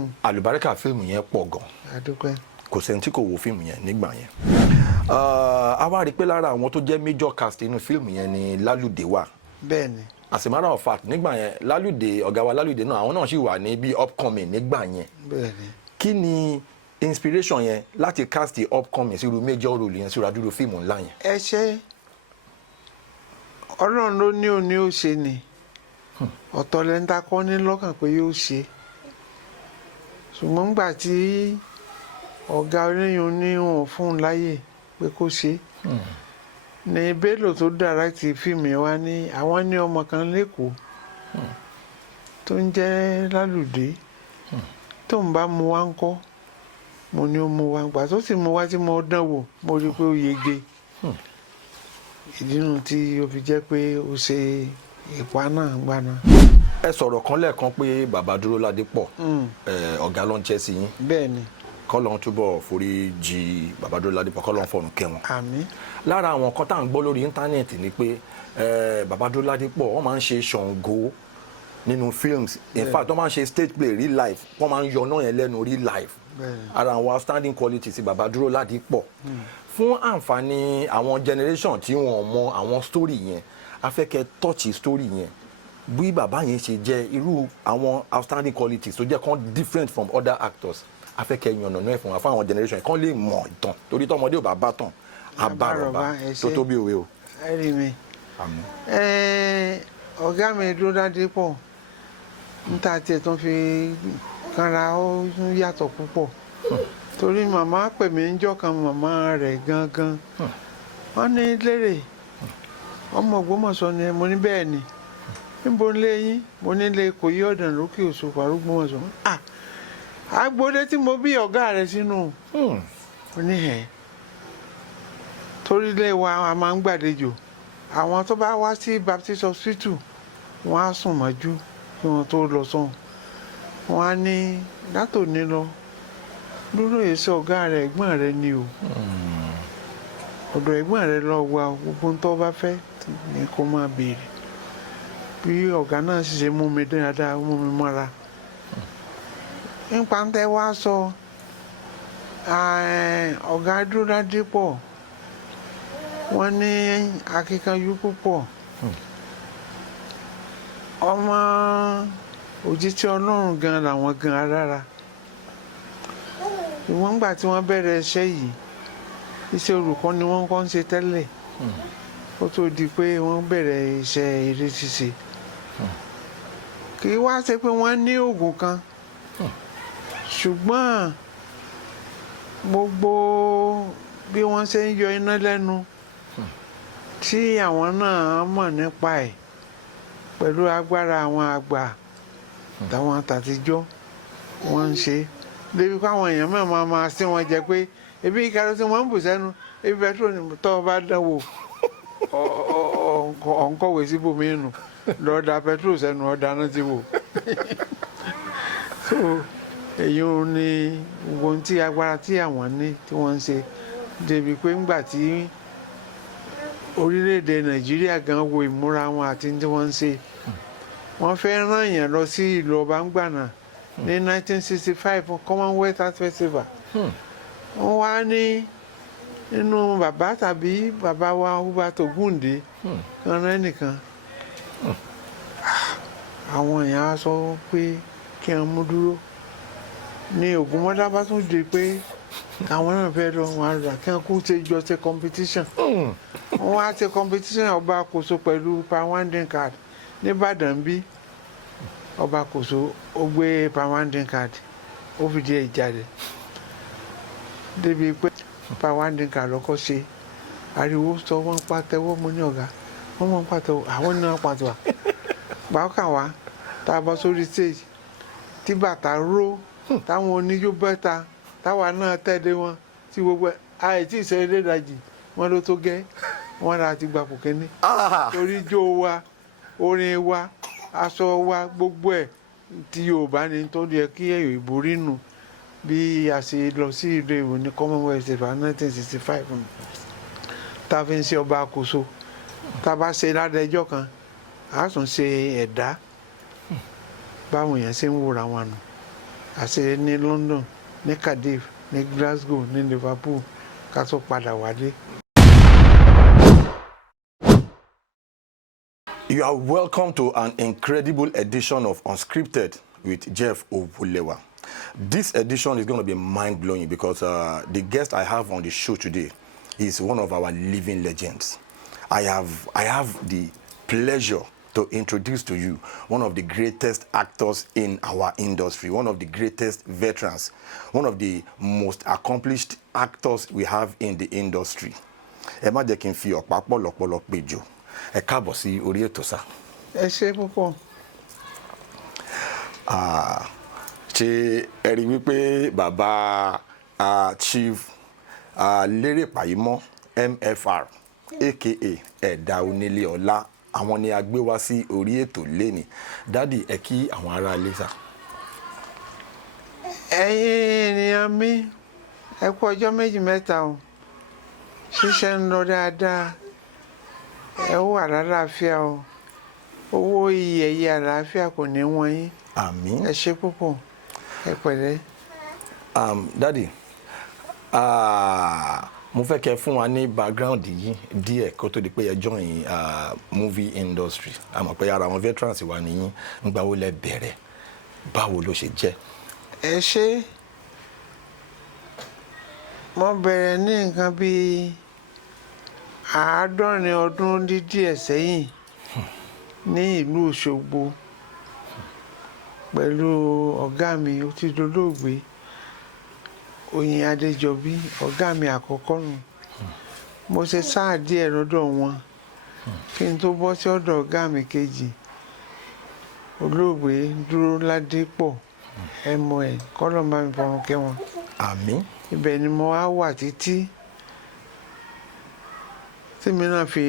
àlùbáríkà fíìmù yẹn pọ̀ gan. àdúpẹ́. kò sẹ́ni tí kò wo fíìmù yẹn nígbà yẹn. a wá rí i pé lára àwọn tó jẹ́ major cast inú fíìmù yẹn ni Lálùdé wà. bẹ́ẹ̀ni. as a matter of fact nígbà yẹn Lálùdé ọ̀gá wa Lálùdé náà àwọn náà sì wà ní bí upcoming nígbà yẹn. bẹ́ẹ̀ni. kí ni inspiration yẹn láti cast the upcoming síru major role yẹn síru adúrú fíìmù ńlá yẹn. ẹ ṣe ọlọ́run ló ní òní ó ṣe ni ọ̀tọ̀ lẹ́ńtà kọ́ ní lọ́kàn pé yóò ṣe ṣùgbọ́n nígbà tí ọ̀gá oníyun ní wọn fún un láyè pé kó ṣe ní Bello tó direct fíìmù yẹn wá ní àwọn ní ọmọ kan lẹ́kọ̀ọ́ tó ń jẹ́ Lálùdé tó ń bá mu wá ń kọ́ mo ní ó mu wá gbà tó sì mu wá tí mo dán wò mo rí i pé ó yege ìdí nu tí ó fi jẹ́ pé ó ṣe ìpa náà gbaná. ẹ sọ̀rọ̀ kan lẹ́ẹ̀kan pé bàbá Dúró Ládépọ̀ ọ̀gá ló ń jẹ́ sí yín. bẹ́ẹ̀ni. kọ́ ló ń túbọ̀ forí jì bàbá Dúró Ládépọ̀ kọ́ ló ń fọ̀rùn kẹ́ wọn. àmín. lára àwọn kan tá à ń gbọ́ lórí íńtánẹ́ẹ̀tì ni pé bàbá Dúró Ládépọ̀ wọ́n máa ń ṣe Ṣàngó nínú films in fact wọ́n máa ń ṣe stage play real life wọ́n máa ń yọ náà yẹn lẹ́nu real life ara àwọn outstanding qualities ti bàbá Dúró Ládépọ̀ fún àǹfààní àwọn generation tí wọ́n mọ àwọn story yẹn afẹ́kẹ́ touch story yẹn bí bàbá yẹn ṣe jẹ́ irú àwọn outstanding qualities tó jẹ́ kan different from other actors afẹ́kẹ́ yànnàná ẹ̀ fún wa fún àwọn generation yẹn kán lè mọ̀ ìtàn torí tọmọdé ò bá bá tàn àbárọ̀bá tó tó bí òwe o. ẹ rí mi ọ̀gá mi Dúró Ládépọ̀ níta tiẹ̀ tó fi kanra ó yàtọ̀ púpọ̀ torí màmá pè mí ń jọ́ kan màmá rẹ̀ gangan wọ́n ní lérè ọmọ Ògbómọ̀ṣọ́ ni mo ní bẹ́ẹ̀ ni níbo ń lé yín mo ní lè kò yí ọ̀dàn lókè Òṣùpá Ògbómọ̀ṣọ́ agboolé tí mo bí ọ̀gá rẹ̀ sínú mo ní ẹ̀ torí ilé wa a máa ń gbàlejò àwọn tó bá wá sí Baptist Hospital wọ́n á sùn mọ́jú kí wọ́n tó lọ sọ́hùn wọ́n á ní látòní lọ Dúró èso ọ̀gá rẹ̀ ẹ̀gbọ́n rẹ̀ ni o ọ̀dọ̀ ẹ̀gbọ́n rẹ̀ lọ wá gbogbo tó bá fẹ́ ni kó máa béèrè bí ọ̀gá náà sì ṣe mú mi dáadáa mú mi mọ́ra nípa tẹ́ wá sọ ọ̀gá Dúró Ládépọ̀ wọ́n ní akíkanjú púpọ̀ ọmọ òjíṣẹ́ Ọlọ́run gan làwọn gan arára ìwọ̀n gbà tí wọ́n bẹ̀rẹ̀ iṣẹ́ yìí iṣẹ́ olùkọ́ ni wọ́n kọ́ ń ṣe tẹ́lẹ̀ ó tó di pé wọ́n bẹ̀rẹ̀ iṣẹ́ eré ṣíṣe kì í wá ṣe pé wọ́n ní oògùn kan ṣùgbọ́n gbogbo bí wọ́n ṣe ń yọ iná lẹ́nu tí àwọn náà mọ̀ nípa ẹ̀ pẹ̀lú agbára àwọn àgbà táwọn àtàtijọ́ wọ́n ń ṣe débi pé àwọn èèyàn mẹ́rin máa sí wọn jẹ pé ebi kerosene wọ́n ń bù sẹ́nu ebi petrol tó o bá dánwò ọ̀nkọ̀wé síbòmí nù lọ́ọ́ da petrol sẹ́nu ọ̀dà náà ti wò so èyí ò ní ohun tí agbára tí àwọn ní tí wọ́n ń ṣe débi pé ńgbà tí orílẹ̀-èdè Nàìjíríà gan wo ìmúra wọn àti tí wọ́n ń ṣe wọ́n fẹ́ rán èèyàn lọ sí ìlú Ọbàngbànà ní 1965 Commonwealth Art Festival wọ́n wá ní nínú bàbá tàbí bàbá wa Hubert Ògúndé kan rẹ́ nìkan àwọn èèyàn á sọ pé kí wọ́n mú Dúró ní Ògúnmọ́lá bá tún di pé àwọn náà fẹ́ lọ wọn àrà kí wọ́n kú ṣe jọ ṣe competition wọ́n á ṣe competition Ọba Kòso pẹ̀lú pawanding card nìbàdàn bí Ọba Kòso ó gbé pawanding card ó fi di ẹ̀ jáde débi pé pawanding card lọ́kọ́ ṣe ariwo sọ wọ́n pàtẹ́wọ́ mo ní ọ̀gá wọ́n mọ̀ pàtẹ́wọ́ àwọn ní wọ́n pàtẹ́wọ́ bákan wá tá a bọ́ sórí stage tí bàtà ró táwọn oníjó bẹ́ta táwa náà tẹ̀lé wọn tí gbogbo àìtí ìṣeré ìdajì wọn ló tó gẹ́ wọn là ti gbapò kínní torí jó wa orin wa aṣọ wa gbogbo ẹ̀ tí Yorùbá ni tó yẹ kí èyí borí nù bí a ṣe lọ sí ìlú Èwo ní Commonwealth Festival 1965 tá a fi ń ṣe Ọba Kòso tá a bá ṣe ládẹjọ́ kan a tún ṣe ẹ̀dá báwọn èèyàn ṣe ń wòra wọn nù àṣeyẹ ní London, ní Cardiff, ní Glasgow, ní Liverpool ká tó padà wálé. You are welcome to an incredible edition of Unscripted with Jeff Ovulewa. This edition is going to be mind-blowing because the guest I have on the show today is one of our living legends. I have the pleasure to introduce to you one of the greatest actors in our industry, one of the greatest veterans, one of the most accomplished actors we have in the industry. Ẹ má jẹ́ kí n fi ọ̀pá pọ̀lọpọ̀lọ péjọ. Ẹ káàbọ̀ sí orí ètò sá. Ẹ ṣé púpọ̀. Ṣé ẹ rí wípé bàbá Chief Lérè Pàyímọ́ MFR aka Ẹ̀dá Onílé Ọlá, àwọn ni a gbé wá sí orí ètò lénìí. Dádì, ẹ kí àwọn ará ilé sá. Ẹ̀yin ènìyàn mi, ẹ kú ọjọ́ méjì mẹ́ta o. Ṣíṣẹ́ ń lọ dáadáa. Ẹ wà lálàáfíà o. Owó iyì ẹ̀yẹ àlàáfíà kò ní wọ́n yín. Àmín. Ẹ ṣé púpọ̀. Ẹ pẹ̀lẹ́. Dádì, mo fẹ́ kẹ́ fún wa ní background yìí díẹ̀ kó tó di pé ẹ join movie industry. A mọ̀ pé ara àwọn veterans wa nìyí. Nígbà wo lẹ bẹ̀rẹ̀? Báwo ló ṣe jẹ́? Ẹ ṣé. Mo bẹ̀rẹ̀ ní nǹkan bíi 50 ọdún díẹ̀ sẹ́yìn ní ìlú Òṣogbo pẹ̀lú ọ̀gá mi ó ti dolóògbé Oyin Adéjọbí, ọ̀gá mi àkọ́kọ́ nù. Mo ṣe sáà díẹ̀ lọ́dọ̀ wọn kí n tó bọ́ sí ọ̀dọ̀ ọ̀gá mi kejì olóògbé Dúró Ládépọ̀ MON, kọ́lọ̀ bá mi fọ̀run kẹ́ wọn. Àmín. Ibẹ̀ ni mo wá wà títí tí mi náà fi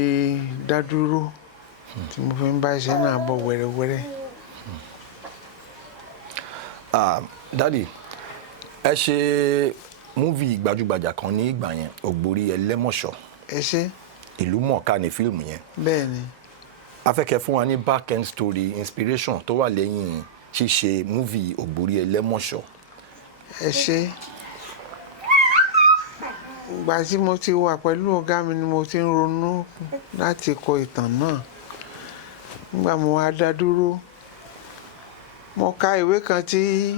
dá dúró tí mo fi ń bá iṣẹ́ náà bọ̀ wẹ́rẹ́wẹ́rẹ́. Dádì, ẹ ṣe múvì gbajúgbajà kan ní ìgbà yẹn, Ògbórí Ẹlẹ́mọ̀ṣọ́. Ẹ ṣé. Ìlú mọ̀ọ́ká ni fíìmù yẹn. Bẹ́ẹ̀ ni. A fẹ́ kẹ́ fún wa ní back end story inspiration tó wà lẹ́yìn ṣíṣe múvì Ògbórí Ẹlẹ́mọ̀ṣọ́. Ẹ ṣé. Ìgbà tí mo ti wà pẹ̀lú ọ̀gá mi ni mo ti ń ronú láti kọ ìtàn náà. Nígbà mo wá dá dúró, mo ka ìwé kan tí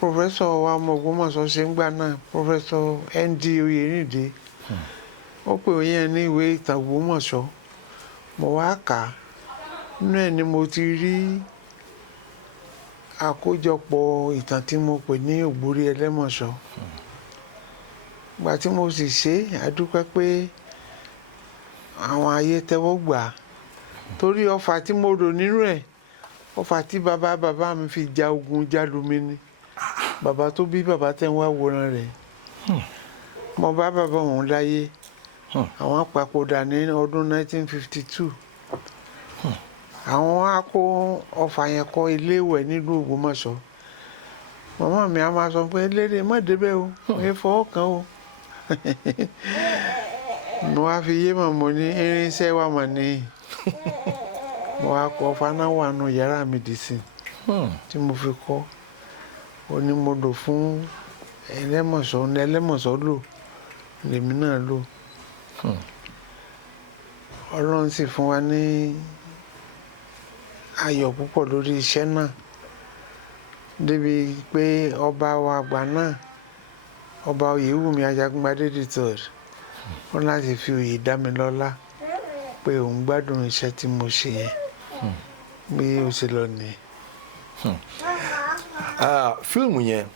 pòfẹ́sọ̀ wa ọmọ Ògbómọ̀ṣọ́ ṣe ń gbà náà, pòfẹ́sọ̀ ND Oyèrìndé. Ó pè yẹn ní ìwé ìtàn Ògbómọ̀ṣọ́. Mo wá kà á. Nínú ẹ̀ ni mo ti rí àkójọpọ̀ ìtàn tí mo pè ní Ògbórí Ẹlẹ́mọ̀ṣọ́. Ìgbà tí mo sì ṣe, a dúpẹ́ pé àwọn ayé tẹ́wọ́ gbà á. Torí ọfà tí mo rò nínú ẹ̀, ọfà tí bàbá mi fi ja ogun Jálumi ni. Bàbá tó bí bàbá tẹ́ ń wá wòran rẹ̀. Mo bá bàbá wọn láyé. Àwọn papòdà ní ọdún 1952. Àwọn á kó ọfà yẹn kọ́ ilé ìwẹ̀ nílùú Ògbómọ̀ṣọ́. Màmá mi á máa sọ pé Lérè má débẹ̀ o, ẹ fọwọ́ kan o. Mo wá fi yé màmá ní irinṣẹ́ wa mọ̀ ní. Mo wá kọ ọfà náà wà nù yàrá mi dì sí tí mo fi kọ́. Ó ní mo lò fún Ẹlẹ́mọ̀ṣọ́, ní Ẹlẹ́mọ̀ṣọ́ lò lèmi náà lò. Ọlọ́run sì fún wa ní ayọ̀ púpọ̀ lórí iṣẹ́ náà débi pé ọba wa àgbà náà, ọba Oyèwùmí Ajagungbadé III, ó láti fi oyè dá mi lọ́lá pé òun gbádùn iṣẹ́ tí mo ṣe yẹn bí ó ṣe lọ nìyẹn. Fíìmù yẹn,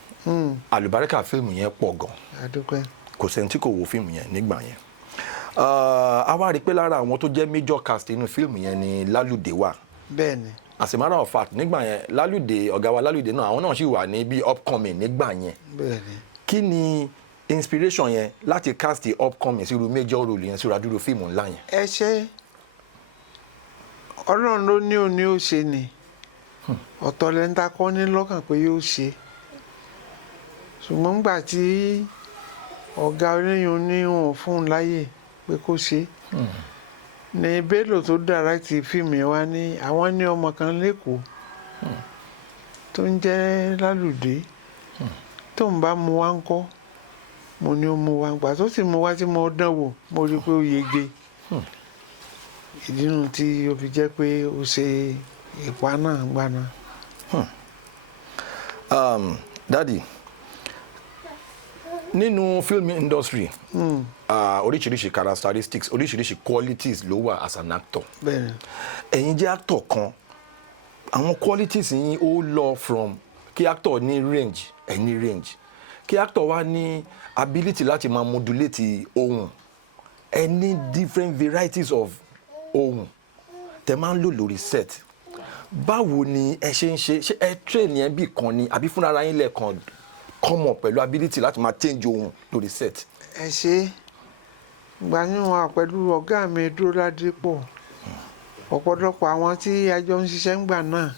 àlùbáríkà fíìmù yẹn pọ̀ gan. A dúpẹ́. Kò sẹ́ni tí kò wo fíìmù yẹn nígbà yẹn. A wá rí i pé lára àwọn tó jẹ́ major cast inú fíìmù yẹn ni Lálùdé wà. Bẹ́ẹ̀ ni. As a matter of fact, nígbà yẹn Lálùdé, ọ̀gá wa Lálùdé náà, àwọn náà sì wà ní bí upcoming nígbà yẹn. Bẹ́ẹ̀ ni. Kí ni inspiration yẹn láti cast the upcoming sírú major role yẹn síra dúró fíìmù ńlá yẹn? Ẹ ṣé. Ọlọ́run ló ní òní ó ṣe ni. Ọ̀tọ̀ lẹ́ńtà kọ́ ní lọ́kàn pé yóò ṣe. Ṣùgbọ́n nígbà tí ọ̀gá oníyun ní wọn fún un láyè pé kó ṣe, ní Bello tó direct fíìmù yẹn wá ní àwọn ní ọmọ kan lẹ́kọ̀ọ́ tó ń jẹ́ Lálùdé tó ń bá mu wá ń kọ́ mo ní ó mu wá gbà tó sì mu wá tí mo dán wò mo rí i pé ó yege ìdí nu tí ó fi jẹ́ pé ó ṣe ìpa náà gbaná. Daddy, nínú film industry oríṣiríṣi characteristics oríṣiríṣi qualities ló wà as an actor. Bẹ́ẹ̀ni. Ẹ̀yin jẹ́ actor kan àwọn qualities yín ó lọ from kí actor ní range ẹni range kí actor wá ní ability láti máa modulate ohùn any different varieties of ohùn tẹ́ máa ń lò lórí set. Báwo ni ẹ ṣe ń ṣe ẹ train yẹn bí kan ni àbí fúnra ara yín lẹ́ẹ̀kan come up pẹ̀lú ability láti máa change ohùn lórí set. Ẹ ṣe gbanyúwa pẹ̀lú ọ̀gá mi Dúróládépọ̀ ọ̀pọ̀lọpọ̀ àwọn tí a jọ ń ṣiṣẹ́ ń gbà náà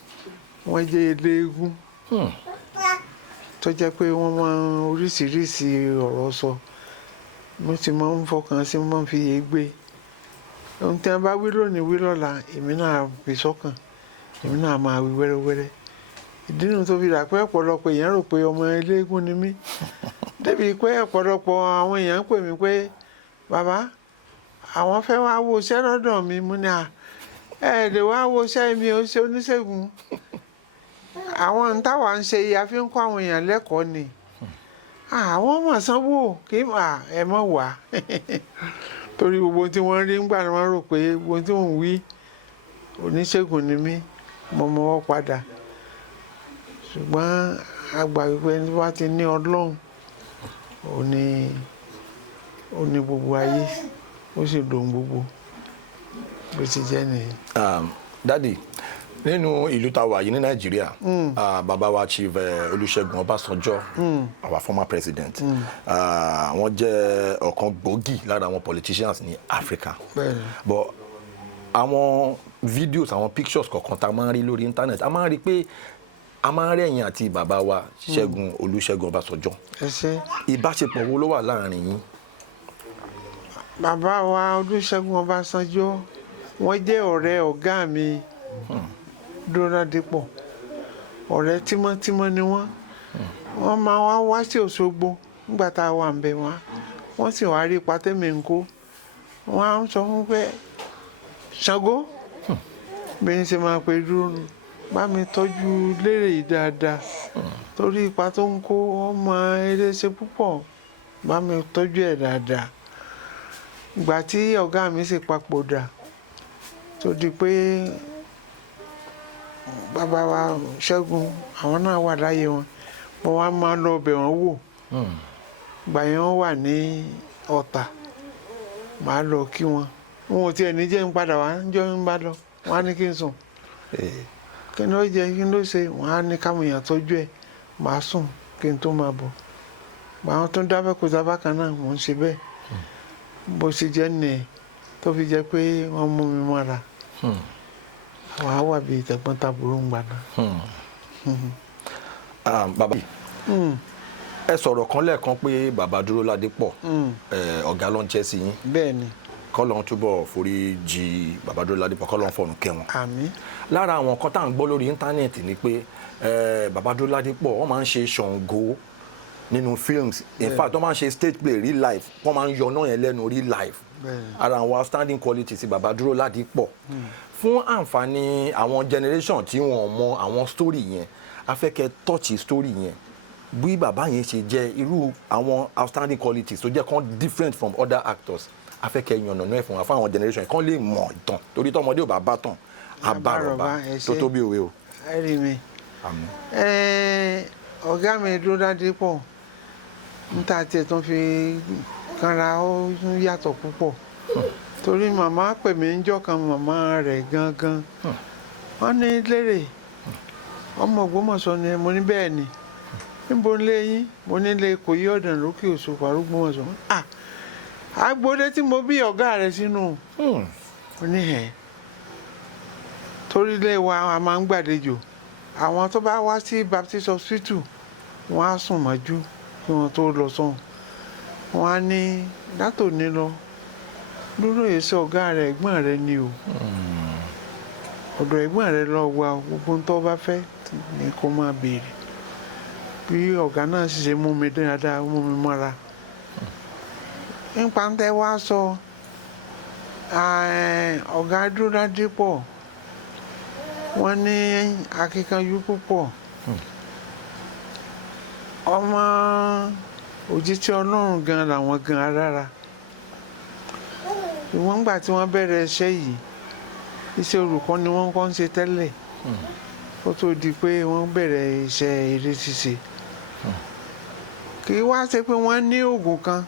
wọ́n jẹ́ eléégún tó jẹ́ pé wọ́n máa oríṣiríṣi ọ̀rọ̀ sọ mo sì máa ń fọkàn sí máa ń fi yé gbé ohun tí wọ́n bá wí lónìí wí lọ́la èmi náà fi sọ́kàn èmi náà máa wí wẹ́rẹ́wẹ́rẹ́ ìdí nu tó fi rà pé ọ̀pọ̀lọpọ̀ èèyàn rò pé ọmọ eléégún ni mí débi pé ọ̀pọ̀lọpọ̀ àwọn èèyàn ń pè mí pé bàbá àwọn fẹ́ wá wo iṣẹ́ lọ́dọ̀ mi mo ní lè wá wo iṣẹ́ mi ó ṣe oníṣègùn àwọn ń táwa ń ṣe ìyá fi ń kọ́ àwọn èèyàn lẹ́kọ̀ọ́ ni àwọn mọ̀ sanwó kí ẹ mọ̀ wá torí gbogbo tí wọ́n rí ń gbà ni wọ́n rò pé gbogbo tí wọ́n wí oníṣègùn ni mí mo mọ́wọ́ padà ṣùgbọ́n àgbà wípé ní wá ti ní Ọlọ́run ó ní gbogbo ayé ó sì lòun gbogbo bó ti jẹ́ nìyí. Daddy, nínú ìlú tá a wà yìí ní Nàìjíríà bàbá wa Chief Olúṣẹ́gun Ọbásanjọ́ our former president wọ́n jẹ́ ọ̀kan gbòógì lára àwọn politicians ní Africa. But àwọn videos àwọn pictures kọ̀ọ̀kan tá a máa ń rí lórí internet a máa ń rí pé a máa ń rí ẹ̀yin àti bàbá wa Ṣẹ́gun Olúṣẹ́gun Ọbásanjọ́. Ìbáṣepọ̀ wo ló wà láàrin yín? Bàbá wa Olúṣẹ́gun Ọbásanjọ́ wọ́n jẹ́ ọ̀rẹ́ ọ̀gá mi Dúróládépọ̀ ọ̀rẹ́ tímọ́tímọ́ ni wọ́n máa wá sí Òṣogbo nígbà tá a wà ń bẹ̀ wọ́n sì wá rí ipa tẹ́mi ń kó wọ́n á sọ fún pé Ṣàngó bí n ṣe máa pe dúró bá mi tọ́jú Lérè yìí dáadáa torí ipa tó ń kó ọmọ eré ṣe púpọ̀ bá mi tọ́jú ẹ̀ dáadáa ìgbà tí ọ̀gá mi sì papòdà tó di pé bàbá wa Ṣẹ́gun àwọn náà wà láyé wọn mo wá máa lọ bẹ̀ wọ́n wò ìgbà yẹn wọ́n wà ní Ọ̀tà màá lọ kí wọn ò tiẹ̀ ní jẹ́ ń padà wá jọ ń bá lọ wọ́n á ní kí n sùn kí ni ó jẹ kí ni ó ṣe wọ́n á ní káwọn èèyàn tọ́jú ẹ̀ màá sùn kí n tó máa bọ̀ àwọn tó ń dábẹ́ kó dábàá kan náà mò ń ṣe bẹ́ẹ̀ bó ṣe jẹ́ nìyẹn tó fi jẹ́ pé wọ́n mú mi mọ́ra àwọn á wà bíi tẹ̀gbọ́n-tàbúrò ń gbà náà. Bàbá ẹ sọ̀rọ̀ kan lẹ́ẹ̀kan pé bàbá Dúróládépọ̀ ọ̀gá ló ń jẹ́ sí yín. Bẹ́ẹ̀ni. Kọ́lọ́n túbọ̀ forí jì bàbá Dúróládépọ̀ kọ́lọ́n fọ̀run kẹ́ wọn. Àmín. Lára àwọn kan tá à ń gbọ́ lórí íńtánẹ́ẹ̀tì ni pé bàbá Dúróládépọ̀ wọ́n máa ń ṣe Ṣàngó nínú films in fact wọ́n máa ń ṣe stage play real life wọ́n máa ń yọ náà yẹn lẹ́nu real life ara àwọn outstanding qualities bàbá Dúróládépọ̀ fún àǹfààní àwọn generation tí wọ́n mọ àwọn story yẹn a fẹ́ kẹ́ touch story yẹn bí bàbá yẹn ṣe jẹ́ irú àwọn outstanding qualities tó jẹ́ kan different from other actors a fẹ́ kẹ́ yànnàná ẹ̀ fún wa fún àwọn generation kan lè mọ̀ ìtàn torí tọmọdé ò bá bá tàn àbárọ̀bá tó tó bí òwe o. ẹ rí mi ọ̀gá mi Dúróládépọ̀ níta tiẹ̀ tó fi kanra ó yàtọ̀ púpọ̀ torí màmá pè mí níjọ́ kan màmá rẹ̀ gangan wọ́n ní Lérè ọmọ Ògbómọ̀ṣọ́ ni mo ní bẹ́ẹ̀ ni níbo ń lé yín mo ní lè kò yí ọ̀dàn lókè Òṣùpá Ògbómọ̀ṣọ́ agboolé tí mo bí ọ̀gá rẹ̀ sínú mo ní ẹ̀ torí ilé wa a máa ń gbàlejò àwọn tó bá wá sí Baptist Hospital wọ́n á sùn mọ́jú kí wọ́n tó lọ sọ́hùn wọ́n á ní látòní lọ Dúró èso ọ̀gá rẹ̀ ẹ̀gbọ́n rẹ̀ ni o ọ̀dọ̀ ẹ̀gbọ́n rẹ lọ wá gbogbo tó bá fẹ́ ní kó máa béèrè bí ọ̀gá náà sì ṣe mú mi dáadáa mú mi mọ́ra nípa tẹ́ wá sọ ọ̀gá Dúrádépọ̀ wọ́n ní akíkanjú púpọ̀ ọmọ òjíṣẹ́ Ọlọ́run gan làwọn gan rárá ìwọ̀n nígbà tí wọ́n bẹ̀rẹ̀ iṣẹ́ yìí iṣẹ́ olùkọ́ ni wọ́n kọ́ ń ṣe tẹ́lẹ̀ kó tó di pé wọ́n bẹ̀rẹ̀ iṣẹ́ eré ṣíṣe kì í wá ṣe pé wọ́n ní oògùn kan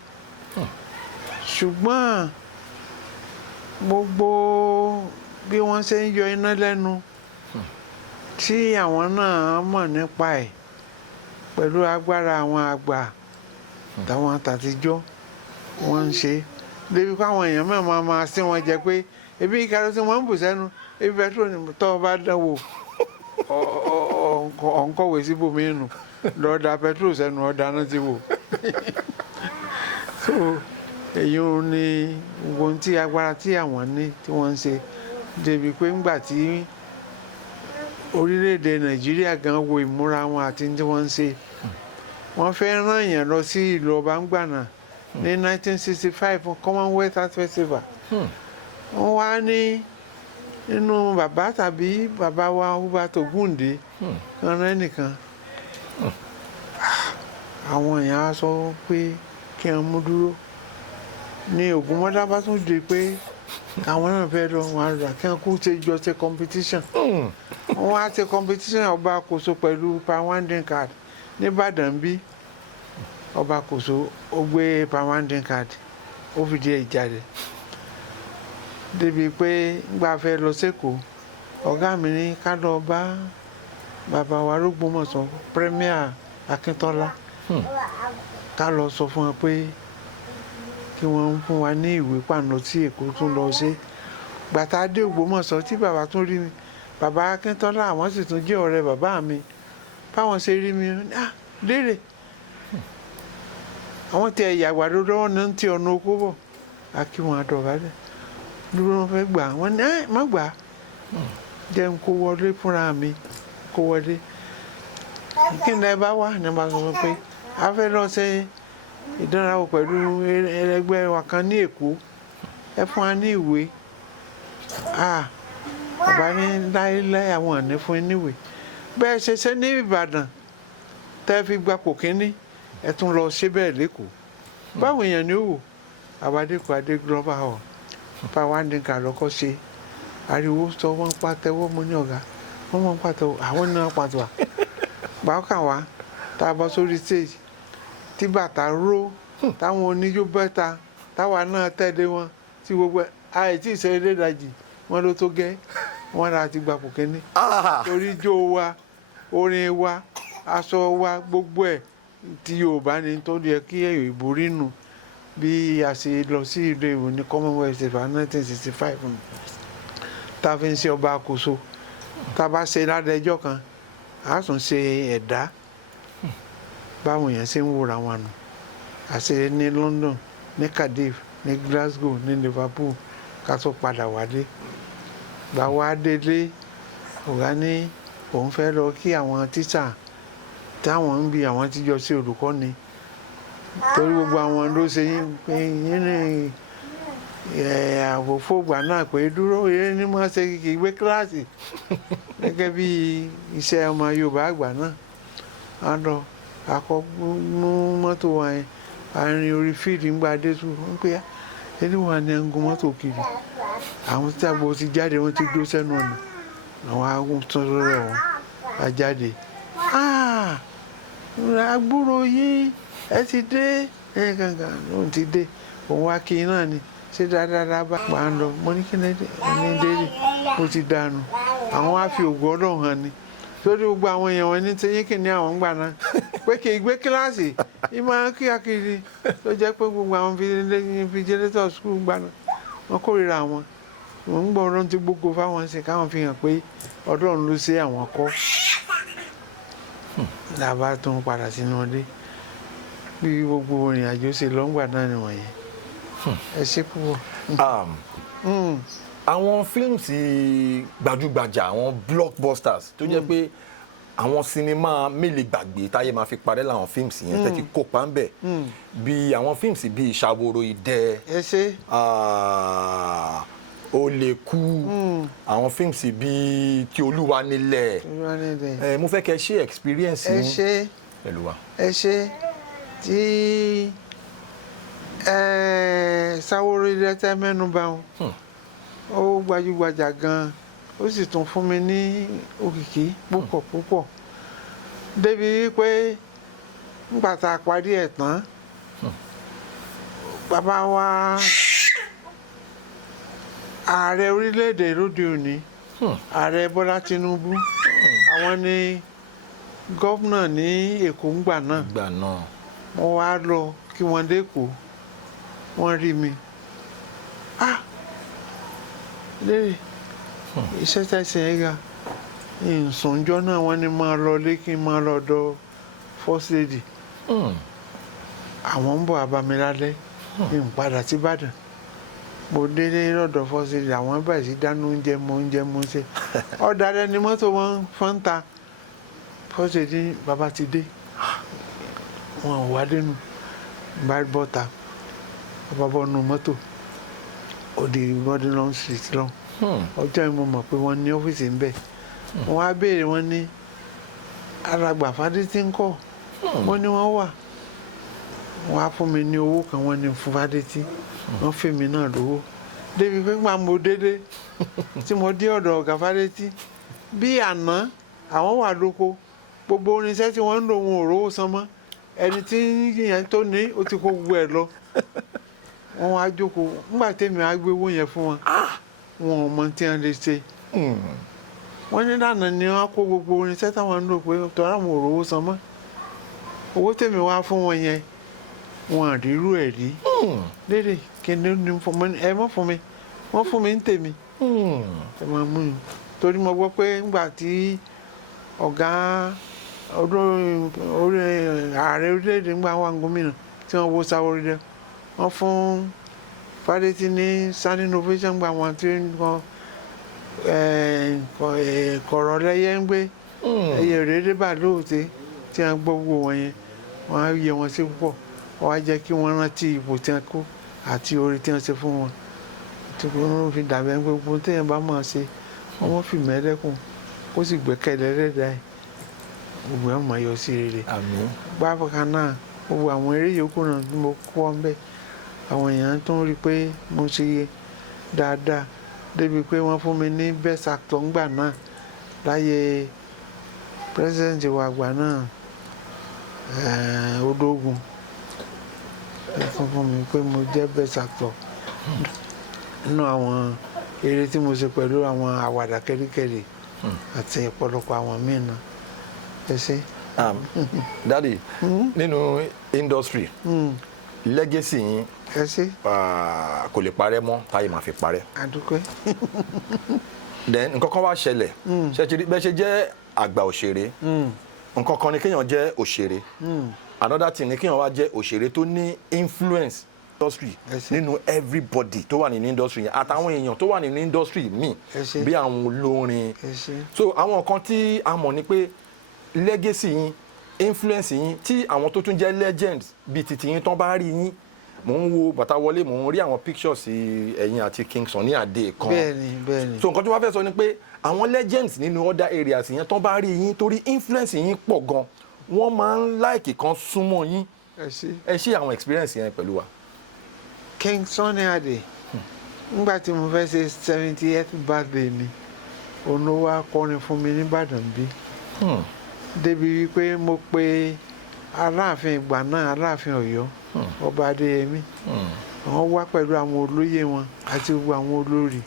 ṣùgbọ́n gbogbo bí wọ́n ṣe ń yọ iná lẹ́nu tí àwọn náà mọ̀ nípa ẹ̀ pẹ̀lú agbára àwọn àgbà táwọn àtàtijọ́ wọ́n ń ṣe débi pé àwọn èèyàn mẹ́rin máa sí wọn jẹ pé ebi ìkàrọ̀ tí wọ́n ń bù sẹ́nu ebi pẹtrol ni tọ́ ọ bá dánwò ọ̀nkọ̀wé síbòmí nù lọ́ọ́ da pẹtrol sẹ́nu ọ̀dà náà ti wò so èyí ò ní ohun tí agbára tí àwọn ní tí wọ́n ń ṣe débi pé ńgbà tí orílẹ̀-èdè Nàìjíríà gan wo ìmúra wọn àti tí wọ́n ń ṣe wọ́n fẹ́ rán èèyàn lọ sí ìlú Ọbàngbànà ní 1965 Commonwealth Art Festival wọ́n wá ní nínú bàbá tàbí bàbá wa Hubert Ògúndé kan rẹ́ nìkan àwọn èèyàn á sọ pé kí wọ́n mú dúró ní Ògúnmọ́lá bá tún di pé àwọn náà fẹ́ lọ wọn àrà kí wọ́n kú ṣe jọ ṣe competition wọ́n á ṣe competition ọba àkóso pẹ̀lú pound card nìbàdàn bí ọba àkóso ó gbé pound card ó fìdí ẹ̀ jáde débi pé gbà fẹ́ lọ sẹ́kọ̀ọ́ ọ̀gá mi ní ká lọ bá bàbá wa l'Ógbómọ̀ṣọ́ Premier Akíntọ́lá ká lọ sọ fún wọn pé kí wọ́n fún wa ní ìwé pàǹdọ̀ tí Èkó tún lọ ṣe gbàtà dé Ògbómọ̀ṣọ́ tí bàbá tún rí mi bàbá Akíntọ́lá àwọn sì tún jẹ́ ọ̀rẹ́ bàbá mi báwọn ṣe rí mi léèrè àwọn tẹ ìyàgbàdo lọ́wọ́ náà ń ti ọ̀nà oko bọ̀ á kí wọn àdọ̀bálẹ̀ dúró wọn fẹ́ gbà wọ́n ní má gbà jẹ́ n kó wọlé fúnra mi kó wọlé kí ni ẹ bá wà ní bá sọ pé a fẹ́ lọ ṣe ìdánrawò pẹ̀lú ẹlẹgbẹ́ wa kan ní Èkó ẹ fún wa ní ìwé bàbá ní láéláé àwọn àní fún yín níwèé bẹ́ẹ̀ ṣe ṣe ní Ìbàdàn tẹ́ fi gbapò kínní ẹ tún lọ ṣe bẹ́ẹ̀ lẹ́kọ̀ọ́ báwọn èèyàn ní òwò àbádẹ́kọ̀ adé global hall pound card lọ́kọ́ ṣe ariwo sọ wọ́n ń pàtẹ́wọ́ mo ní ọ̀gá wọ́n mọ̀ ń pàtẹ́wọ́ àwọn náà pàtẹ́wọ́ bákan wá tá a bọ́ sórí stage tí bàtà ró táwọn oníjó bẹ́ta táwa náà tẹ̀lé wọn tí gbogbo àìtí ìṣeré ìdajì wọn ló tó gẹ́ wọn rà ti gbapò kínní torí ijó wa orin wa aṣọ wa gbogbo ẹ̀ tí Yorùbá ni tó yẹ kí èèbù rí nù bí a ṣe lọ sí ìlú Èwo ní Commonwealth Festival 1965 tá a fi ń ṣe ọba àkóso tá a bá ṣe ládẹjọ́ kan a tún ṣe ẹ̀dá báwọn èèyàn ṣe ń wòra wọn nù àṣẹ ní London ní Cardiff ní Glasgow ní Liverpool ká tó padà wálé gbà wá délé ọ̀gá ní òun fẹ́ lọ kí àwọn tíṣà táwọn ń bi àwọn tíjọ sí olùkọ́ ni torí gbogbo àwọn ló ṣe yín ní àwòfógbà náà pé dúró eré ní mọ́ ṣe ìwé kíláàsì gẹ́gẹ́ bí iṣẹ́ ọmọ Yorùbá àgbà náà á lọ akọ mú mọ́tò wa yẹn àárín orí fíìdì ń gba adéṣu ń pè á ẹni wà ní ẹngun mọ́tò kiri àwọn tí àgbo ti jáde wọ́n ti dúró sẹ́nu ọ̀nà àwọn agùntàn lọ́rọ̀ wọn á jáde àgbúrò yìí ẹ ti dé ẹ gangan lóun ti dé òun wá kí náà ni ṣé dáadáa bá pa á lọ mo ní kí ní délé mo ti dànù àwọn á fi ògùn Ọlọ́run hàn ni torí gbogbo àwọn èèyàn wọn ní tẹyìn kìíní àwọn ń gbà náà pé kì í gbé kíláàsì ìmọ̀ kíákiri tó jẹ́ pé gbogbo àwọn vigilator school gbà náà wọ́n kórìíra wọn wọ́n ń gbọ́ Ọlọ́run tí gbogbo fáwọn ṣe káwọn fi hàn pé Ọlọ́run ló ṣe àwọn kọ́ làbá tó ń padà sínú ọdẹ bí gbogbo ìrìn àjò ṣe lọ́ngbà náà nìwọ̀nyí ẹ ṣe púpọ̀. àwọn films gbajúgbajà àwọn blockbusters tó jẹ́ pé àwọn sinimá mélòó gbàgbé táyé máa fi parẹ́ láwọn films yẹn tẹ́ ti kópa ń bẹ̀ bí àwọn films bíi Ìṣàwòrò Idẹ ẹ ṣe Ó lè kú àwọn films bíi Kí Olúwa nílẹ̀ mo fẹ́ kẹ́ ṣe experience ẹ yín ṣe pẹ̀lú wa. ẹ ṣe tí Ìṣàwòrò Idẹ tẹ́ mẹ́nu bà wọn ó gbajúgbajà gan-an ó sì tún fún mi ní òkìkí púpọ̀ débi wípé nígbà tá a parí ẹ̀ tán bàbá wa ààrẹ orílẹ̀-èdè lóde òní ààrẹ Bọ́lá Tinubu àwọn ni gómìnà ní Èkó ńgbà náà mo wá lọ kí wọ́n dẹ́kọ̀ọ́ wọ́n rí mi lérè iṣẹ́ tẹ̀sí ẹ̀ ga ìsùnjọ́ náà wọ́n ní máa lọ lé kí n máa lọ dọ̀ first lady àwọn ń bọ̀ abamilálẹ́ ń padà sí Ìbàdàn mo délé lọ́dọ̀ first lady àwọn bẹ̀rẹ̀ sí dáná oúnjẹ mo ń ṣe ọ̀dàlẹ̀ ni mọ́tò wọn fọ́ńtà first lady bàbá ti dé wọn ò wá dénú bá bọ́ta bàbá bọ́ nu mọ́tò ó di Modern Long Street lọ ọjọ́ yìí mo mọ̀ pé wọ́n ní ọ́fíìsì ń bẹ̀ wọ́n á béèrè wọ́n ní alàgbà Fádétí ń kọ́ wọ́n ní wọ́n wà wọ́n á fún mi ní owó kan wọ́n ní fún Fádétí wọ́n fún mi náà lówó débi pé gbà mo dédé tí mo dé ọ̀dọ̀ ọ̀gá Fádétí bí àná àwọn wà lóko gbogbo oníṣẹ́ tí wọ́n ń lò wọn ò rówó san mọ́ ẹni tí yẹn tó ní ó ti kó gbogbo ẹ̀ lọ wọ́n wá jókòó nígbà tèmi á gbé owó yẹn fún wọn wọn ò mọ tí wọ́n lè ṣe wọ́n ní lánàá ni wọ́n kó gbogbo oníṣẹ́ táwọn ń lò pé tọ́lá wọn ò rówó san mọ́ owó tèmi wá fún wọn yẹn wọn àdírú ẹ̀ rí lédè kí ni ẹ mọ́ fún mi wọ́n fún mi ń tèmi ẹ máa mú un torí mo gbọ́ pé nígbà tí ọ̀gá ààrẹ orílẹ̀-èdè ńgbà wà gómìnà tí wọ́n wo Ìṣàwòrò Idẹ wọ́n fún Fádétí ní standing ovation gba wọn tí wọ́n kọ̀rọ̀ lẹ́yẹ ń gbé ẹyẹ rèé bá lóòótọ́ tí wọ́n gbọ́ gbogbo wọn yẹn wọ́n á yẹ wọn sí púpọ̀ wọ́n á jẹ́ kí wọ́n rántí ipò tí wọ́n kó àti oore tí wọ́n ṣe fún wọn tí wọ́n fi dàbẹ̀ pé gbogbo téèyàn bá máa ṣe wọ́n fi mẹ́lẹ́kùn kó sì gbẹ́kẹ̀lé Ẹlẹ́dàá ẹ̀ gbogbo ẹ̀ máa yọ sí rere. gbáfọ̀ká náà gbogbo àwọn eré yòókù náà tí mo kọ́ ń bẹ̀ àwọn èèyàn tó ń rí i pé mo ṣe dáadáa débi pé wọ́n fún mi ní best actor ńgbà náà láyé president wa àgbà náà Odógun fún mi pé mo jẹ́ best actor nínú àwọn eré tí mo ṣe pẹ̀lú àwọn àwàdà kẹ́ríkẹ́rí àti ọ̀pọ̀lọpọ̀ àwọn míì náà ẹ ṣe. Daddy nínú industry legacy yín ẹ ṣe kò lè parẹ́ mọ́ táyé máa fi parẹ́. àdúpẹ́. then nǹkan kan wá ṣẹlẹ̀ bẹ́ẹ̀ ṣe jẹ́ àgbà òṣèré nǹkan kan ni kéèyàn jẹ́ òṣèré another thing ni kéèyàn wá jẹ́ òṣèré tó ní influence industry nínú everybody tó wà nínú industry yẹn àtàwọn èèyàn tó wà nínú industry míì bí àwọn olórin so àwọn kan tí a mọ̀ ni pé legacy yín influence yín tí àwọn tó tún jẹ́ legends bíi titi yín tán bá rí yín mò ń wo bàtà wọlé mò ń rí àwọn pictures ẹ̀yin àti King Sunny Adé kan bẹ́ẹ̀ni so nǹkan tí wọ́n fẹ́ sọ ni pé àwọn legends nínú other areas yẹn tán bá rí yín torí influence yín pọ̀ gan wọ́n máa ń like kan súnmọ́ yín ẹ ṣe àwọn experience yẹn pẹ̀lú wa. King Sunny Adé nígbà tí mo fẹ́ ṣe 70th birthday mi òun ló wá kọrin fún mi ní Ìbàdàn bí débi wípé mo pe Aláàfin ìgbà náà Aláàfin Ọ̀yọ́ Ọba Adéyẹmí wọ́n wá pẹ̀lú àwọn olóyè wọn àti gbogbo àwọn olórí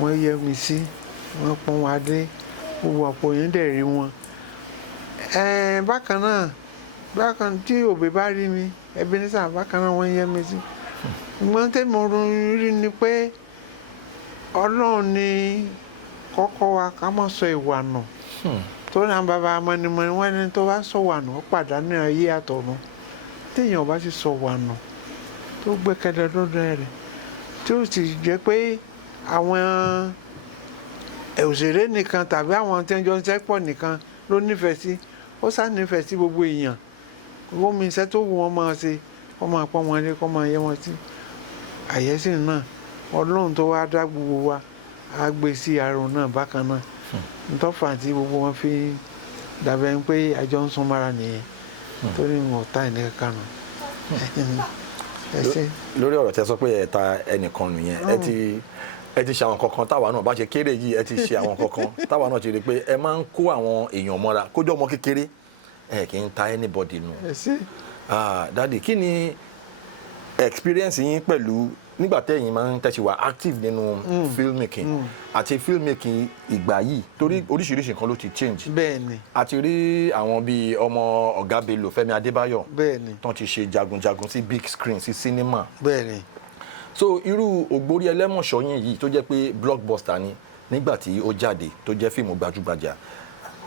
wọ́n yẹ mi sí wọ́n pọ́n wá dé gbogbo àpò yẹn dẹ̀ rí wọn. bákan tí òbí bá rí mi Ebenezer bákan náà wọ́n yẹ mi sí. ìgbọ́n tẹ́mi rí ni pé Ọlọ́run ní kọ́kọ́ wa ká má sọ ìwà nù tó náà bàbá amọ̀nìmọ̀ wọn ní tó bá sọ wà nù ó pàdánù ayé àtọ̀run téèyàn bá ti sọ wà nù tó gbẹ́kẹ̀lé lọ́dọ̀ rẹ̀ tí ó sì jẹ́ pé àwọn òṣèré nìkan tàbí àwọn tí wọ́n jọ ń ṣẹ́pọ̀ nìkan ló nífẹ̀ẹ́ sí, ó sá nífẹ̀ẹ́ sí gbogbo èèyàn. Gómìnà iṣẹ́ tó wù wọ́n máa ṣe, kó máa pọ́n wọn lé, kó máa yẹ wọn sí. Àyẹ́sì náà Ọlọ́run tó wá dá gbogbo wa á gbé sí àrùn náà bákan náà. Ntọ́fà tí gbogbo wọn fi dàbẹ̀ ń pé àjọ ń sún mọ́ra nìyẹn torí wọn ò ta ẹni kankan nù. Lórí ọ̀rọ̀ tẹ́ sọ pé ẹ ta ẹnìkan nìyẹn ẹ ti ṣe àwọn kankan táwa náà bá ṣe kéré yìí ẹ ti ṣe àwọn kankan táwa náà ti rí i pé ẹ máa ń kó àwọn èèyàn mọ́ra kójọ́ ọmọ kékeré ẹ kì í ta anybody nù. Dádì kí ni experience yín pẹ̀lú nígbà tẹ́yìn máa ń tẹ̀sí wa active nínú filmmaking àti filmmaking ìgbà yìí torí oríṣiríṣi nǹkan ló ti change. Bẹ́ẹ̀ni. a ti rí àwọn bíi ọmọ Ọ̀gá Bello Fẹ́mi Adébáyọ̀. Bẹ́ẹ̀ni. tán ti ṣe jagunjagun sí big screen sí cinema. Bẹ́ẹ̀ni. So irú Ògbórí Ẹlẹ́mọ̀ṣọ́ yín yìí tó jẹ́ pé blockbuster ni nígbà tí ó jáde tó jẹ́ fíìmù gbajúgbajà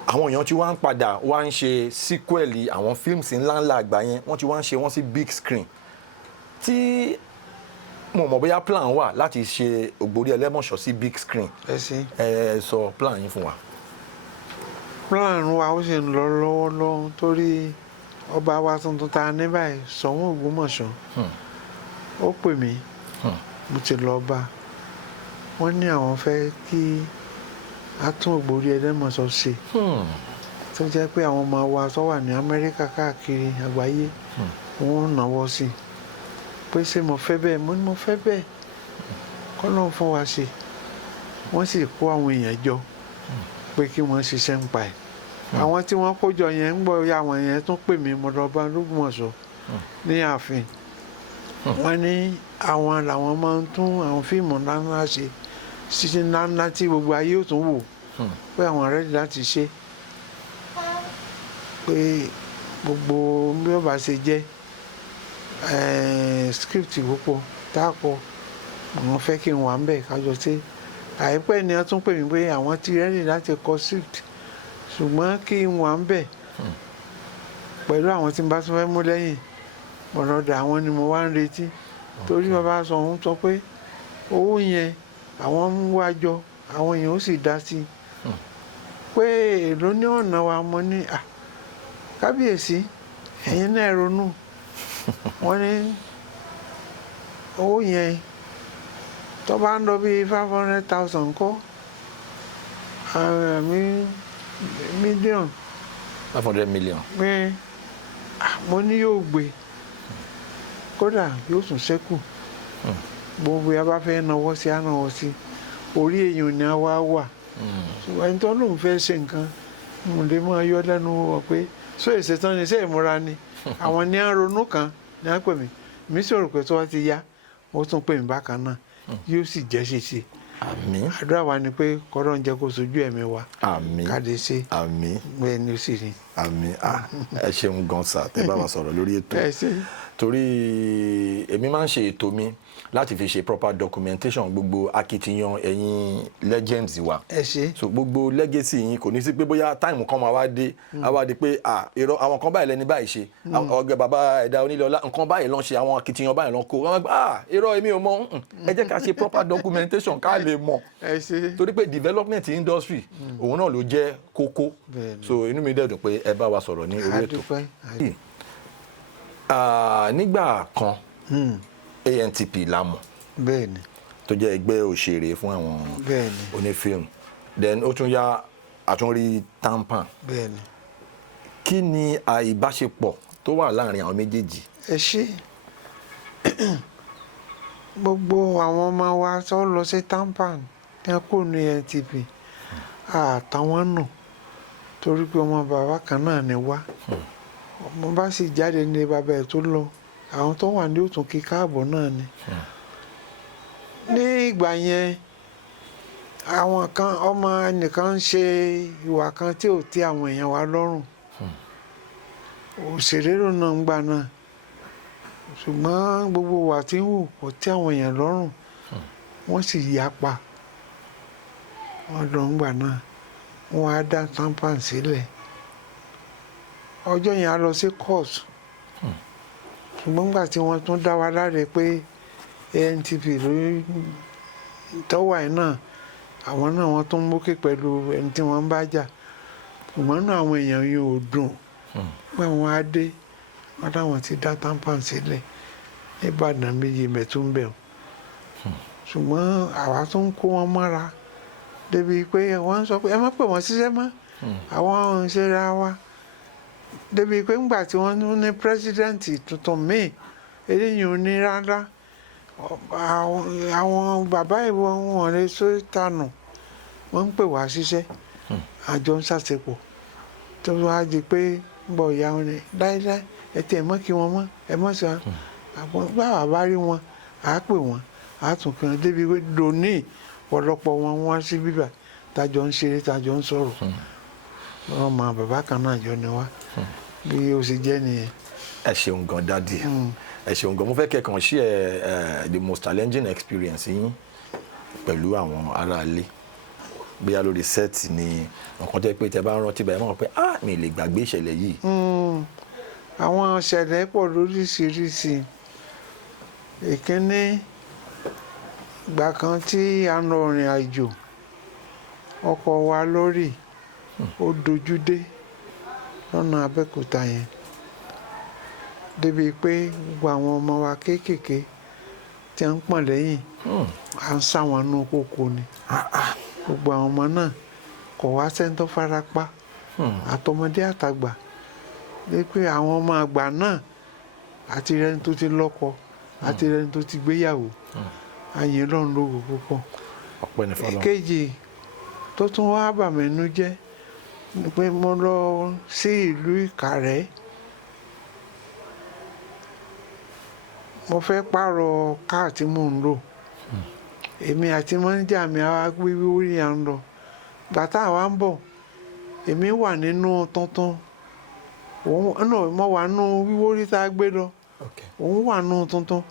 àwọn èèyàn tí wọ́n ń padà wá ń ṣe sequel àwọn films ńláńlá àgbà yẹn wọ́n ti wá ń ṣe wọ́n sí big screen tí mo mọ̀ bóyá plan wà láti ṣe Ògbórí Ẹlẹ́mọ̀ṣọ́ sí big screen. ẹ sọ plan yín fún wa. Plan wa ó sì ń lọ lọ́wọ́lọ́wọ́ torí ọba wa tuntun ta ní báyìí Ṣọ̀ún Ògbómọ̀ṣọ́ ó pè mí mo ti lọ bá wọ́n ní àwọn fẹ́ kí a tún Ògbórí Ẹlẹ́mọ̀ṣọ́ ṣe tó jẹ́ pé àwọn ọmọ wa tó wà ní Amẹ́ríkà káàkiri àgbáyé wọ́n ń náwó sí pé ṣé mo fẹ́ bẹ́ẹ̀ mo ní mo fẹ́ bẹ́ẹ̀ kọ́ ló ń fún wa ṣe wọ́n sì kó àwọn èèyàn jọ pé kí wọ́n ṣiṣẹ́ ń pa ẹ̀ àwọn tí wọ́n kó jọ yẹn ń gbọ́ àwọn yẹn tún pè mí mo lọ bá l'Ógbómọ̀ṣọ́ ní ààfin wọ́n ní àwọn làwọn máa ń tún àwọn fíìmù ńláńlá ṣe ṣíṣe ńláńlá tí gbogbo ayé ò tún wò pé àwọn rẹ́dí láti ṣe pé gbogbo bí ó bá ṣe jẹ́ script púpọ̀ táàpọ̀ àwọn fẹ́ kí n wà ń bẹ̀ kájọ sí àìpẹ́ ni wọ́n tún pè mí pé àwọn ti rẹ́dí láti kọ script ṣùgbọ́n kí n wà ń bẹ̀ pẹ̀lú àwọn tí n bá tún fẹ́ mú lẹ́yìn ọ̀nàdà àwọn ni mo wá ń retí torí bàbá sọ òun sọ pé owó yẹn àwọn ń wájọ àwọn èèyàn ó sì dá sí pé èló ní ọ̀nà wa mo ní kábíyèsí ẹ̀yin náà ronú wọ́n ní owó yẹn tó bá ń lọ bí 500,000 kọ́ mílíọ̀nù 500 million. pé mo ní yóò gbé kódà yóò tún ṣẹ́kù gbogbo ya bá fẹ́ náwó sí ànáwó sí orí èèyàn ni a wá wà ṣùgbọ́n ẹni tó lóun fẹ́ ṣe nǹkan mo lè máa yọ lẹ́nu wọ̀ pé sọ èsè tán ni iṣẹ́ ìmúra ni àwọn ní à ń ronú kan ní à ń pè mí mi sọ̀rọ̀ pé tó wá ti yá ó tún pè mí bákan náà yóò sì jẹ́ ṣíṣe. Àmín. Àdúrà wa ni pé kọ́rọ̀ ń jẹ́ kó sojú ẹ̀mí wa. Àmín. Káde ṣe. Àmín. Bẹ́ẹ̀ ni ó sì rí. Àmín. Ẹ ṣeun gan sa tẹ́ bá wa sọ̀rọ̀ lórí ètò. Ẹ ṣé. Torí èmi máa ń ṣe ètò mi láti fi ṣe proper documentation gbogbo akitiyan ẹ̀yin legends wa. Ẹ ṣé. So gbogbo legacy yín kò ní sí pé bóyá táìmù kan máa wá dé á wá di pé irọ́ àwọn kan báyìí lẹni báyìí ṣe ọ̀gẹ̀ bàbá ẹ̀dá onílọ́lá nǹkan báyìí lọ́n ṣe àwọn akitiyan báyìí lọ́n kó wọ́n gbà irọ́ èmi ò mọ̀ ẹ jẹ́ ká ṣe proper documentation ká lè mọ̀. Ẹ ṣé. Torí pé development industry òun náà ló jẹ́ kókó so inú mi dẹ̀ dùn pé ẹ bá wa sọ̀rọ̀ ní orí ètò. Nígbà kan ANTP la mọ̀ bẹ́ẹ̀ni tó jẹ́ ẹgbẹ́ òṣèré fún àwọn bẹ́ẹ̀ni onífíìmù then ó tún yá àtúnrí TAMPAN bẹ́ẹ̀ni. kí ni ìbáṣepọ̀ tó wà láàrin àwọn méjèèjì. Ẹ ṣé gbogbo àwọn ọmọ wa tó lọ sí TAMPAN ní kò ní ANTP àtàwọn nù torí pé ọmọ bàbá kan náà ni wá mo bá sì jáde ní bàbá ẹ̀ tó lọ àwọn tó wà ní òtún kí káàbọ̀ náà ni. Ní ìgbà yẹn àwọn kan ọmọ ẹnìkan ń ṣe ìwà kan tí ò tẹ́ àwọn èèyàn wa lọ́rùn òṣèré ló náà ń gbà náà ṣùgbọ́n gbogbo wà tí ń wù kò tẹ́ àwọn èèyàn lọ́rùn wọ́n sì yapa wọ́n lọ ń gbà náà wọ́n á dá TAMPAN sílẹ̀ ọjọ́ yẹn a lọ sí court ṣùgbọ́n nígbà tí wọ́n tún dá wa láre pé ANTP ló tọ́wà yìí náà àwọn náà wọ́n tún mókè pẹ̀lú ẹni tí wọ́n ń bá jà ṣùgbọ́n náà àwọn èèyàn yìí ò dùn pé wọ́n á dé wọ́n táwọn ti dá tampan sílẹ̀ nìbàdàn méjì mẹ́túnbẹ̀ ṣùgbọ́n àwa tó ń kó wọn mọ́ra débi pé wọ́n ń sọ pé ẹ má pè wọ́n ṣiṣẹ́ mọ́ àwọn ń ṣe ra wa débi pé ńgbà tí wọ́n ní pírẹ́sídẹ́ǹtì tuntun míì eléyìí ò ní rárá àwọn bàbá ìwọ wọn lè sọ ìtànù wọ́n ń pè wá ṣiṣẹ́ àjọ ń ṣàṣepọ̀ tó wá di pé ń bọ̀ ìyá wọn ni láíláí ẹ tẹ̀ mọ́ kí wọ́n mọ́ ẹ mọ́ sọ àwọn báwa bá rí wọn à á pè wọ́n à á tún kí wọn débi pé dòní ọ̀pọ̀lọpọ̀ wọn wá sí bíbà tájọ ń ṣeré tájọ ń sọ̀rọ̀ ọmọ bàbá kan náà jọ ni wá bí ó ṣe jẹ́ nìyẹn. ẹ ṣeun gan dádì ẹ ṣeun gan mo fẹ́ kẹ́kàn share the most challenging experience yín pẹ̀lú àwọn aráalé bóyá lórí sẹ́ẹ̀tì ni nǹkan tẹ́ pé tẹ́ bá ń rántí báyìí máa pẹ́ mi lè gbàgbé ìṣẹ̀lẹ̀ yìí. àwọn ìṣẹ̀lẹ̀ pọ̀ lóríṣiríṣi ìkíní ìgbà kan tí a ń lọ rìn àjò ọkọ̀ wa lórí ó dojú dé lọ́nà Abẹ́òkúta yẹn débi pé gbogbo àwọn ọmọ wa kéékèèké tí a ń pọ̀n lẹ́yìn à ń sá wọn nú kókó ni gbogbo àwọn ọmọ náà kò wá sẹ́ni tó fara pa àtọmọdé àtàgbà dé pé àwọn ọmọ àgbà náà àti rẹni tó ti lọ́kọ àti rẹni tó ti gbéyàwó àyìn lọ́run lógo púpọ̀. ọpẹ́ ní fọlọ́run. èkejì tó tún wá bà mí nú jẹ́ ni pé mo lọ sí ìlú Ìkàrẹ́ mo fẹ́ pààrọ̀ káà tí mò ń lò èmi àti mọ́níjà mi àwa gbé wíwúrí à ń lọ bàtà àwa ń bọ̀ èmi wà nínú tuntun òun náà mo wà nínú wíwúrí tá a gbé lọ òun wà nínú tuntun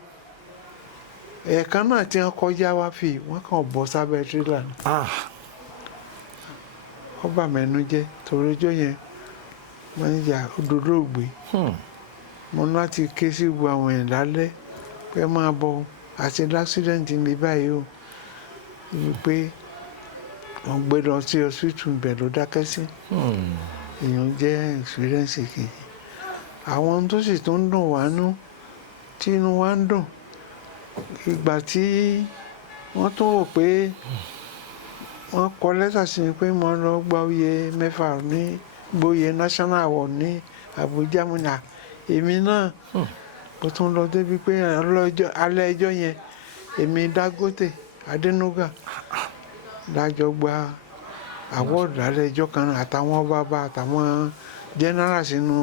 ẹ̀ẹ̀kan náà tí wọ́n kọjá wá fi wọ́n kàn bọ́ sábẹ́ tírélà ni ó bà mí nú jẹ́ torí ọjọ́ yẹn mọ́níjà òdòdó ògbé mo ní láti ké sí gbogbo àwọn èèyàn lálẹ́ pé máa bọ̀ àti láksidẹ̀ntì mi báyìí o wípé wọ́n gbé lọ sí ọsibítù ibẹ̀ ló dákẹ́ sí èèyàn jẹ́ experience kejì àwọn tó sì tó ń dùn wá nú tí inú wa ń dùn ìgbà tí wọ́n tún rò pé wọ́n kọ lẹ́tà sí mi pé mo lọ gba oyè mẹ́fà ní gboyè national award ní Àbújá mo ní èmi náà mo tún lọ débi pé alẹ́ ẹjọ́ yẹn èmi Dangote Adénúgà lájọ gba award alẹ́ ẹjọ́ kan àtàwọn bàbá àtàwọn general sínú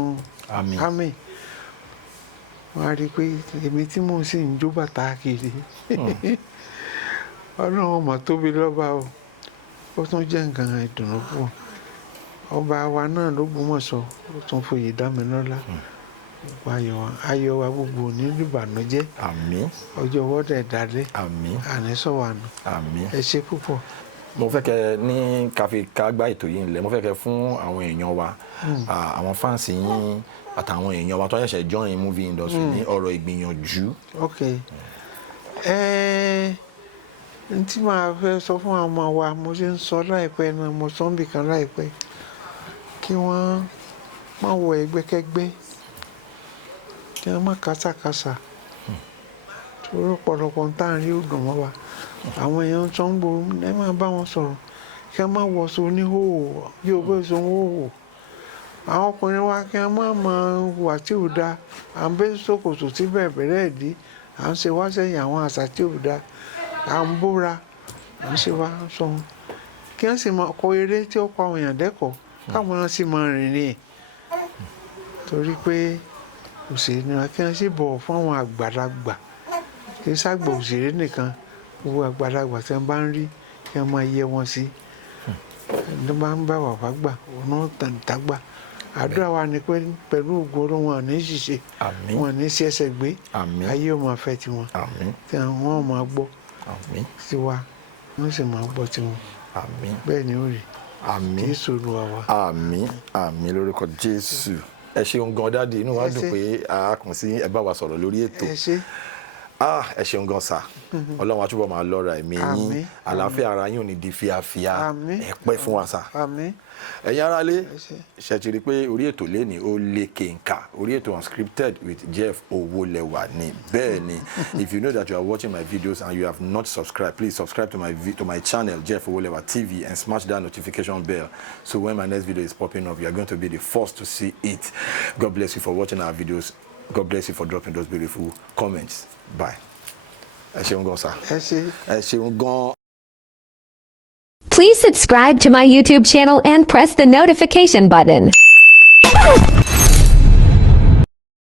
army wọ́n á rí i pé èmi tí mò ń sì ń jó bàtà kiri Ọlọ́run ọmọ tóbi lọ́ba o ó tún jẹ́ nǹkan ìdùnnú pọ̀ ọba wa náà l'Ógbómọ̀ṣọ́ ó tún foyè dá mi lọ́lá ayọ̀ wa gbogbo ní ìbànújẹ́ ọjọ́ wọ́dẹ̀ dalẹ̀ àníṣọ́wànù ẹ ṣé púpọ̀. mo fẹ́ kẹ́ ní ká gbá ètò yìí ńlẹ̀ mo fẹ́ kẹ́ fún àwọn èèyàn wa àwọn fáǹsì yín àtàwọn èèyàn wa tó ṣẹ̀ṣẹ̀ join movie industry ní ọ̀rọ̀ ìgbìyànjú. ok n tí màá fẹ́ sọ fún àwọn ọmọ wa mo ṣe ń sọ láìpẹ́ náà mo sọ ń bì kan láìpẹ́ kí wọ́n má wọ ẹgbẹ́kẹ́gbẹ́ kí wọ́n má kásàkásà torí ọ̀pọ̀lọpọ̀ ń tàn rí òdùn mọ́ wa àwọn èèyàn tó ń gbòòrò ẹ máa bá wọn sọ̀rọ̀ kí wọ́n má wọṣọ oníhòòhò bí o bẹ́ẹ̀ sọ hóòhò àwọn ọkùnrin wa kí wọ́n má máa wà tí ò dáa à ń bẹ́ ṣòkòtò tí bẹ́ẹ̀ bẹ̀rẹ̀ dí à ń ṣe wá sẹ́yìn àwọn àṣà tí ò dáa à ń bóra à ń ṣe wá sọ wọn kí wọ́n sì máa kọ eré tí ó pa àwọn èèyàn dẹ́kọ̀ọ́ káwọn náà sì máa rìn ní ẹ̀ torí pé òṣèré ni wọn kí wọ́n sì bọ̀wọ̀ fún àwọn àgbàlagbà kì í ṣàgbà òṣèré nìkan gbogbo àgbàlagbà tí wọ́n bá ń rí kí wọ́n máa yẹ wọn sí ẹni tó bá ń bá wà fàgbà òun náà tàǹtàgbà àdúrà wa ni pé pẹ̀lú ògbóró wọn ò ní ṣiṣẹ́ wọn ò ní sí ẹsẹ̀ gbé ayé ò máa fẹ́ tiwọn tí wọn ò máa gbọ́ tiwa wọ́n sì máa gbọ́ tiwọn bẹ́ẹ̀ ni ó rí kí sòrò àwa. àmín lórúkọ Jésù ẹ ṣeun gan dáàdi inú wa dùn pé a kàn sí ẹ bá wa sọ̀rọ̀ lórí ètò ẹ ṣeun gan sa Ọlọ́run àtúbọ̀ máa lọ́ra ẹ̀mí yín Àmín. àlàáfíà ara yín ò ní di fíafíà Àmín. ẹ pẹ́ fún wa sa àmín. ẹ̀yin aráalé ṣé. ṣe ti rí i pé orí ètò lẹ́ni ó lé kéńkà orí ètò Unscripted with Jeff Owólẹ́wà ni bẹ́ẹ̀ ni if you know that you are watching my videos and you have not subscribed, please subscribe to my channel Jeff Owólẹ́wà TV and smash that notification bell so when my next video is popping up you are going to be the first to see it. God bless you for watching our videos. God bless you for dropping those beautiful comments. Bye. ẹ ṣeun gan sa ẹ ṣeun gan. Please subscribe to my YouTube channel and press the notification button.